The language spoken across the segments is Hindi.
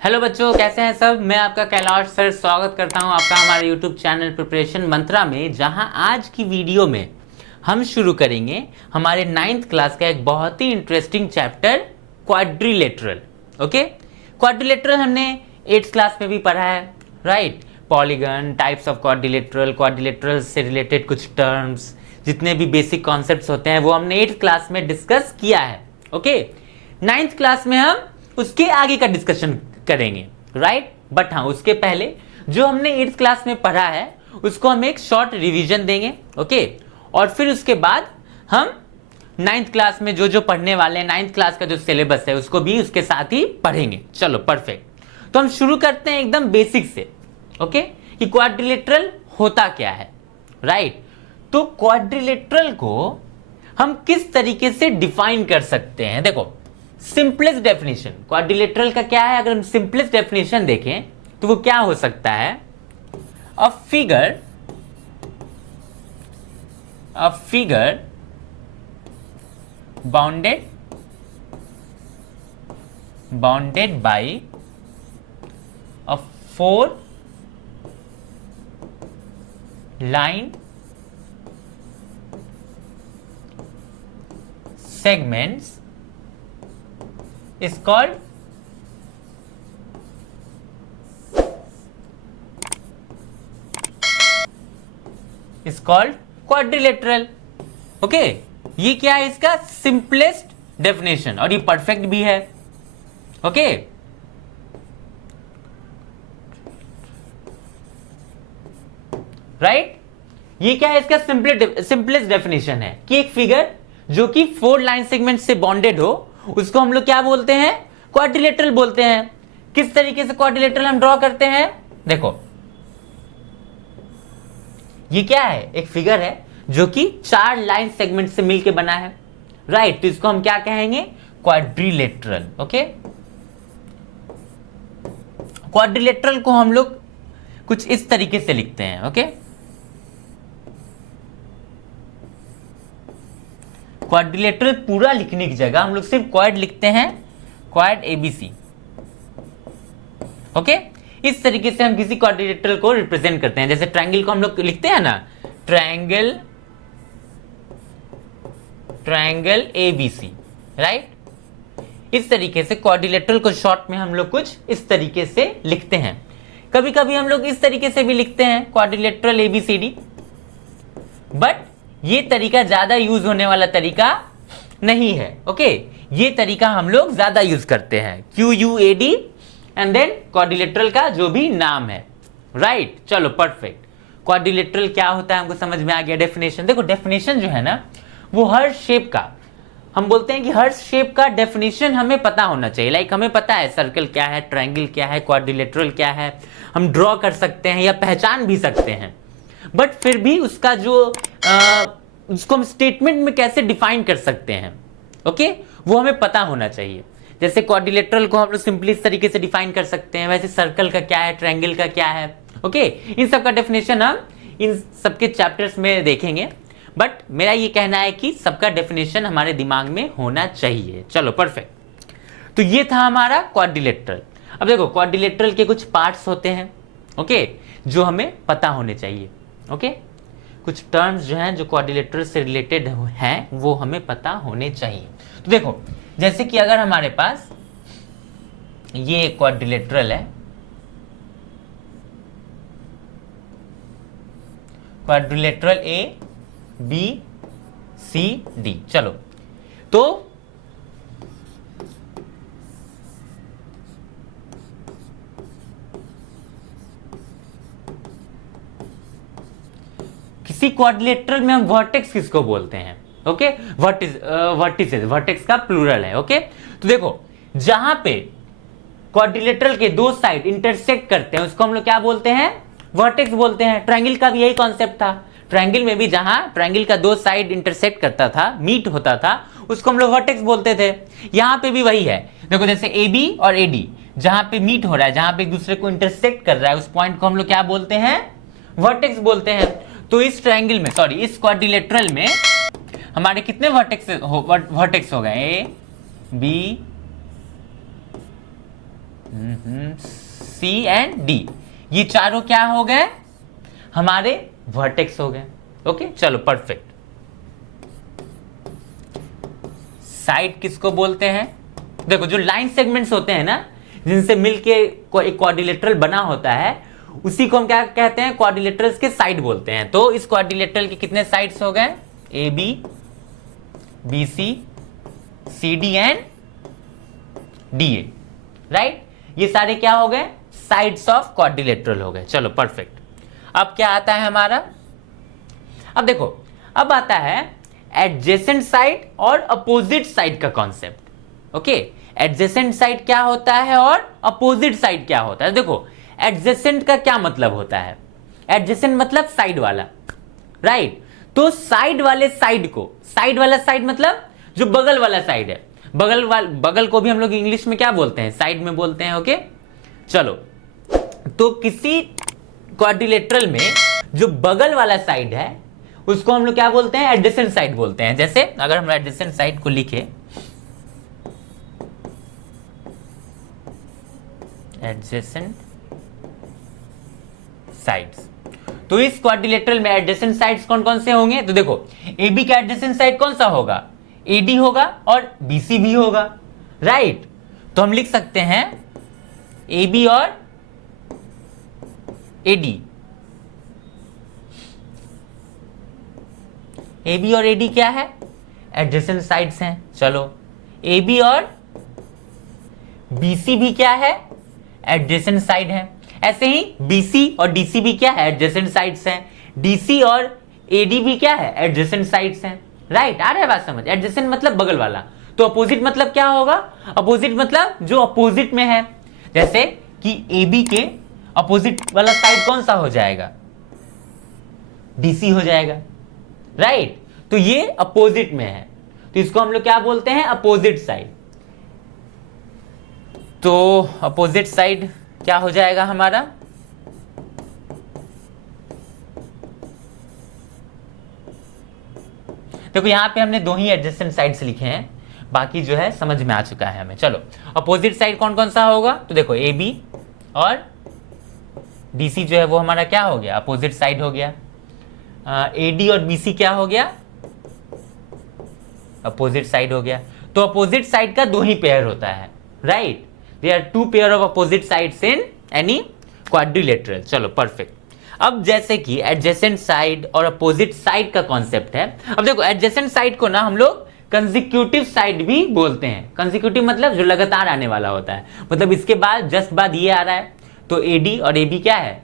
हेलो बच्चों, कैसे हैं सब। मैं आपका कैलाश सर स्वागत करता हूं आपका हमारे यूट्यूब चैनल प्रिपरेशन मंत्रा में, जहां आज की वीडियो में हम शुरू करेंगे हमारे 9th क्लास का एक बहुत ही interesting chapter quadrilateral. Okay, quadrilateral हमने 8th क्लास में भी पढ़ा है, right. Polygon, types of quadrilateral, quadrilateral से रिलेटेड कुछ टर्म्स, जितने भी बेसिक कॉन्सेप्ट्स होते हैं वो हमने 8th क्लास में डिस्कस किया है। ओके, 9th क्लास में हम उसके आगे का डिस्कशन करेंगे, राइट। बट हाँ, उसके पहले जो हमने 8th क्लास में पढ़ा है उसको हम एक शॉर्ट रिवीजन देंगे। ओके, और फिर उसके बाद हम 9th क्लास में जो जो पढ़ने वाले हैं, 9th क्लास का जो सिलेबस है उसको भी उसके साथ ही पढ़ेंगे। चलो परफेक्ट, तो हम शुरू करते हैं एकदम बेसिक से। ओके, कि क्वाड्रिलेटरल होता क्या है, राइट। तो क्वाड्रिलेटरल को हम किस तरीके से डिफाइन कर सकते हैं। देखो, सिंपलेस्ट डेफिनेशन क्वाड्रिलेटरल का क्या है, अगर हम सिंपलेस्ट डेफिनेशन देखें तो वो क्या हो सकता है। A figure bounded by a 4 line segments is called quadrilateral. Okay, ये क्या है, इसका सिंपलेस्ट डेफिनेशन, और ये परफेक्ट भी है। Okay, right. ये क्या है, इसका सिंपलेस्ट डेफिनेशन है कि एक फिगर जो कि 4 लाइन सेगमेंट से बॉन्डेड हो उसको हम लोग क्या बोलते हैं, क्वाड्रिलेटरल बोलते हैं। किस तरीके से क्वाड्रिलेटरल हम ड्रॉ करते हैं, देखो ये क्या है, एक फिगर है जो कि 4 लाइन सेगमेंट से मिलकर बना है, राइट। तो इसको हम क्या कहेंगे, क्वाड्रिलेटरल। ओके, क्वाड्रिलेटरल को हम लोग कुछ इस तरीके से लिखते हैं। ओके, क्वाड्रिलेटरल पूरा लिखने की जगह हम लोग सिर्फ क्वाड लिखते हैं, क्वाड एबीसी। ओके, इस तरीके से हम किसी क्वाड्रिलेटरल को रिप्रेजेंट करते हैं। जैसे ट्रायंगल को हम लोग लिखते हैं ना, ट्रायंगल एबीसी, राइट। इस तरीके से क्वाड्रिलेटरल को शॉर्ट में हम लोग कुछ इस तरीके से लिखते हैं। कभी कभी हम लोग इस तरीके से भी लिखते हैं, क्वाड्रिलेटरल एबीसीडी, बट ये तरीका ज्यादा यूज होने वाला तरीका नहीं है। ओके, ये तरीका हम लोग ज्यादा यूज करते हैं, QUAD एंड देन क्वाड्रिलेटरल का जो भी नाम है, राइट। चलो परफेक्ट, क्वाड्रिलेटरल क्या होता है हमको समझ में आ गया। डेफिनेशन देखो, डेफिनेशन जो है ना वो हर शेप का, हम बोलते हैं कि हर शेप का डेफिनेशन हमें पता होना चाहिए। लाइक हमें पता है सर्कल क्या है, ट्रायंगल क्या है, क्वाड्रिलेटरल क्या है, हम ड्रॉ कर सकते हैं या पहचान भी सकते हैं, बट फिर भी उसका जो उसको हम स्टेटमेंट में कैसे डिफाइन कर सकते हैं, ओके, वो हमें पता होना चाहिए। जैसे क्वाड्रिलेटरल को हम लोग सिंपली इस तरीके से डिफाइन कर सकते हैं, वैसे सर्कल का क्या है, ट्रायंगल का क्या है। ओके, इन सब का डेफिनेशन हम इन सबके चैप्टर्स में देखेंगे, बट मेरा ये कहना है कि सबका डेफिनेशन हमारे दिमाग में होना चाहिए। चलो परफेक्ट, तो ये था हमारा क्वाड्रिलेटरल। अब देखो, क्वाड्रिलेटरल के कुछ पार्ट्स होते हैं, ओके, जो हमें पता होने चाहिए। ओके, कुछ टर्म्स जो हैं जो क्वाड्रिलेटरल से रिलेटेड हैं वो हमें पता होने चाहिए। तो देखो, जैसे कि अगर हमारे पास ये क्वाड्रिलेटरल है, क्वाड्रिलेटरल ABCD, चलो तो किसी क्वाड्रिलेटरल में हम वर्टेक्स किसको बोलते हैं, ओके, वर्टिसेस का प्लूरल है। ओके, तो देखो जहां पे क्वाड्रिलेटरल के दो साइड इंटरसेक्ट करते हैं उसको हम लोग क्या बोलते हैं, वर्टेक्स बोलते हैं। ट्रायंगल का भी यही कॉन्सेप्ट था, ट्रायंगल में भी जहां ट्रायंगल का दो साइड इंटरसेक्ट करता था, मीट होता था, उसको हम लोग वर्टेक्स बोलते थे। यहां पे भी वही है, देखो जैसे AB और AD जहां पे मीट हो रहा है, जहां पे एक दूसरे को इंटरसेक्ट कर रहा है, उस पॉइंट को हम लोग क्या बोलते हैं, वर्टेक्स बोलते हैं। तो इस ट्रायंगल में, सॉरी इस क्वाड्रिलेटरल में हमारे कितने वर्टेक्स हो गए, A B C and D, ये चारों क्या हो गए हमारे वर्टेक्स हो गए। ओके चलो परफेक्ट। साइड किसको बोलते हैं? देखो जो लाइन सेगमेंट्स होते हैं ना, जिनसे मिलके एक क्वाड्रिलेटरल बना होता है, उसी को हम क्या कहते हैं? क्वाड्रिलेटरल्स के साइड बोलते हैं। तो इस क्वाड्रिलेटरल के कितने साइड्स हो गए? A B, B C, C D and D A, right? ये सारे क्या हो गए? साइड्स ऑफ क्वाड्रिलेटरल हो गए। चलो परफेक्ट। अब क्या आता है हमारा? अब देखो, अब आता है एडजेसेंट साइड और अपोजिट साइड का कॉन्सेप्ट। ओके, एडजेसेंट साइड क्या होता है और अपोजिट साइड क्या होता है? देखो एडजेसेंट का क्या मतलब होता है? एडजेसेंट मतलब साइड वाला, राइट? तो साइड वाले साइड को, साइड वाला साइड मतलब जो बगल वाला साइड है, बगल को भी हम लोग इंग्लिश में क्या बोलते हैं? साइड में बोलते हैं। ओके चलो, तो किसी क्वाड्रिलेटरल में जो बगल वाला साइड है उसको हम लोग क्या बोलते हैं? एडजेसेंट साइड बोलते हैं। जैसे अगर हम एडजेसेंट साइड को लिखे, एडजेसेंट साइड्स, तो इस क्वाड्रिलेटरल में एडजेसेंट साइड्स कौन कौन से होंगे? तो देखो AB का एडजेसेंट साइड कौन सा होगा? AD होगा और BC भी होगा, राइट? तो हम लिख सकते हैं AB और AD, AB और AD क्या है? एडजेसेंट साइड्स हैं। चलो AB और BC भी क्या है? एडजेसेंट साइड है। ऐसे ही BC और DC भी क्या है? एडजेसेंट साइड्स हैं। DC और AD भी क्या है? एडजेसेंट साइड्स हैं, राइट? आ रहा है बात समझ? एडजेसेंट मतलब बगल वाला, तो अपोजिट मतलब क्या होगा? अपोजिट मतलब जो अपोजिट में है। जैसे कि AB के अपोजिट वाला साइड कौन सा हो जाएगा? DC हो जाएगा, राइट? तो ये अपोजिट में है, तो इसको हम लोग क्या बोलते हैं? Opposite side. तो अपोजिट साइड क्या हो जाएगा हमारा? देखो यहां पे हमने दो ही एडजेसेंट साइड्स लिखे हैं, बाकी जो है समझ में आ चुका है हमें। चलो अपोजिट साइड कौन कौन सा होगा? तो देखो AB और DC जो है वो हमारा क्या हो गया? अपोजिट साइड हो गया। AD और BC क्या हो गया? अपोजिट साइड हो गया। तो अपोजिट साइड का दो ही पेयर होता है, right? There are two pair of opposite sides in any quadrilateral. चलो परफेक्ट। अब जैसे कि एडजेसेंट साइड और अपोजिट साइड का कॉन्सेप्ट है, अब देखो एडजेसेंट साइड को ना हम लोग कंसेक्यूटिव साइड भी बोलते हैं। कंसेक्यूटिव मतलब जो लगातार आने वाला होता है, मतलब इसके बाद जस्ट बाद ये आ रहा है, तो AD और AB क्या है?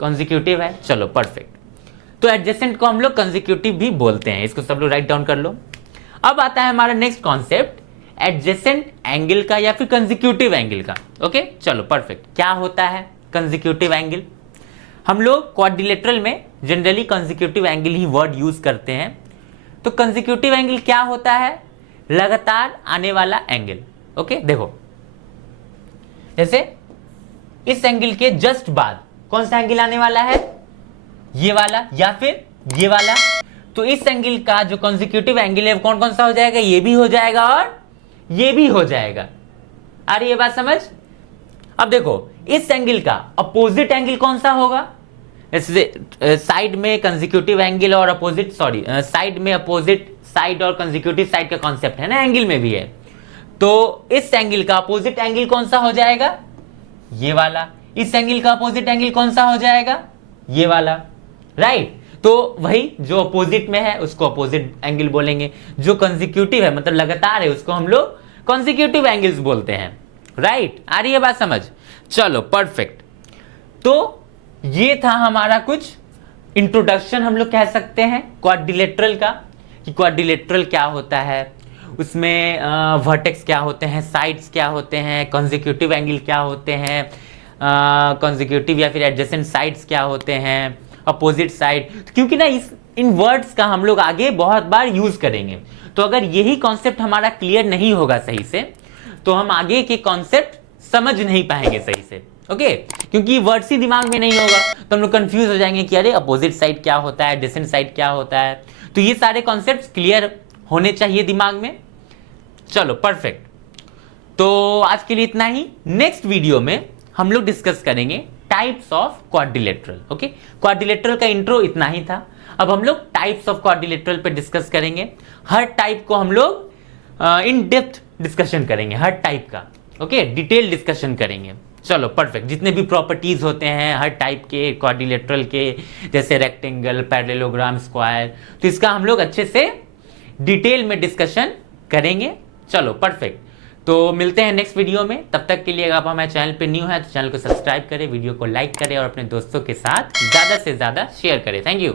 कंसेक्यूटिव है। चलो परफेक्ट। तो एडजेसेंट को हम लोग कंसेक्यूटिव भी बोलते हैं, इसको सब लोग राइट डाउन कर लो। अब आता है हमारा नेक्स्ट कॉन्सेप्ट, एडजेसेंट एंगल का या फिर कंसेक्यूटिव एंगल का। ओके चलो परफेक्ट। क्या होता है कंसेक्यूटिव एंगल? हम लोग क्वाड्रिलेटरल में जनरली कंसेक्यूटिव एंगल ही वर्ड यूज करते हैं। तो कंसेक्यूटिव एंगल क्या होता है? लगातार आने वाला एंगल। ओके देखो, जैसे इस एंगल के जस्ट बाद कौन सा एंगल आने वाला है? ये वाला या फिर ये वाला। तो इस एंगल का जो कंसेक्यूटिव एंगल है कौन कौन सा हो जाएगा? ये भी हो जाएगा और ये भी हो जाएगा। आ रही है बात समझ? अब देखो इस एंगल का अपोजिट एंगल कौन सा होगा? साइड में कंसेक्यूटिव एंगल और अपोजिट, साइड में अपोजिट साइड और कंसेक्यूटिव साइड का कॉन्सेप्ट है ना, एंगल में भी है। तो इस एंगल का अपोजिट एंगल कौन सा हो जाएगा? ये वाला। इस एंगल का अपोजिट एंगल कौन सा हो जाएगा? ये वाला, राइट? तो वही जो अपोजिट में है उसको अपोजिट एंगल बोलेंगे, जो कंसेक्यूटिव है मतलब लगातार है उसको हम लोग कंसेक्यूटिव एंगल्स बोलते हैं, राइट? आ रही है बात समझ? चलो परफेक्ट। तो ये था हमारा कुछ इंट्रोडक्शन हम लोग कह सकते हैं क्वाड्रिलेटरल का, कि क्वाड्रिलेटरल क्या होता है, उसमें वर्टेक्स क्या होते हैं, साइड्स क्या होते हैं, कंसेक्यूटिव एंगल क्या होते हैं, कंसेक्यूटिव या फिर एडजेसेंट साइड्स क्या होते हैं, अपोजिट साइड। क्योंकि ना इन वर्ड्स का हम लोग आगे बहुत बार यूज करेंगे, तो अगर यही कॉन्सेप्ट हमारा क्लियर नहीं होगा सही से तो हम आगे के कॉन्सेप्ट समझ नहीं पाएंगे सही से। ओके क्योंकि वर्ड्स ही दिमाग में नहीं होगा तो हम लोग कंफ्यूज हो जाएंगे कि अरे अपोजिट साइड क्या होता है, एडजेसेंट साइड क्या होता है। तो ये सारे कॉन्सेप्ट्स क्लियर होने चाहिए दिमाग में। चलो परफेक्ट। तो आज के लिए इतना ही। नेक्स्ट वीडियो में हम लोग डिस्कस करेंगे types of quadrilateral. Okay, quadrilateral का इंट्रो इतना ही था। अब हम लोग टाइप्स ऑफ क्वाड्रिलेटरल पे डिस्कस करेंगे। हर टाइप को हम लोग इन डेप्थ डिस्कशन करेंगे, हर टाइप का। ओके, डिटेल डिस्कशन करेंगे। चलो परफेक्ट। जितने भी प्रॉपर्टीज होते हैं हर टाइप के क्वाड्रिलेटरल के, जैसे रेक्टेंगल, पैरेललोग्राम, स्क्वायर, तो इसका हम लोग अच्छे से डिटेल में डिस्कशन करेंगे। चलो परफेक्ट। तो मिलते हैं नेक्स्ट वीडियो में। तब तक के लिए अगर आप हमारे चैनल पे न्यू है तो चैनल को सब्सक्राइब करें, वीडियो को लाइक करें और अपने दोस्तों के साथ ज़्यादा से ज़्यादा शेयर करें। Thank you.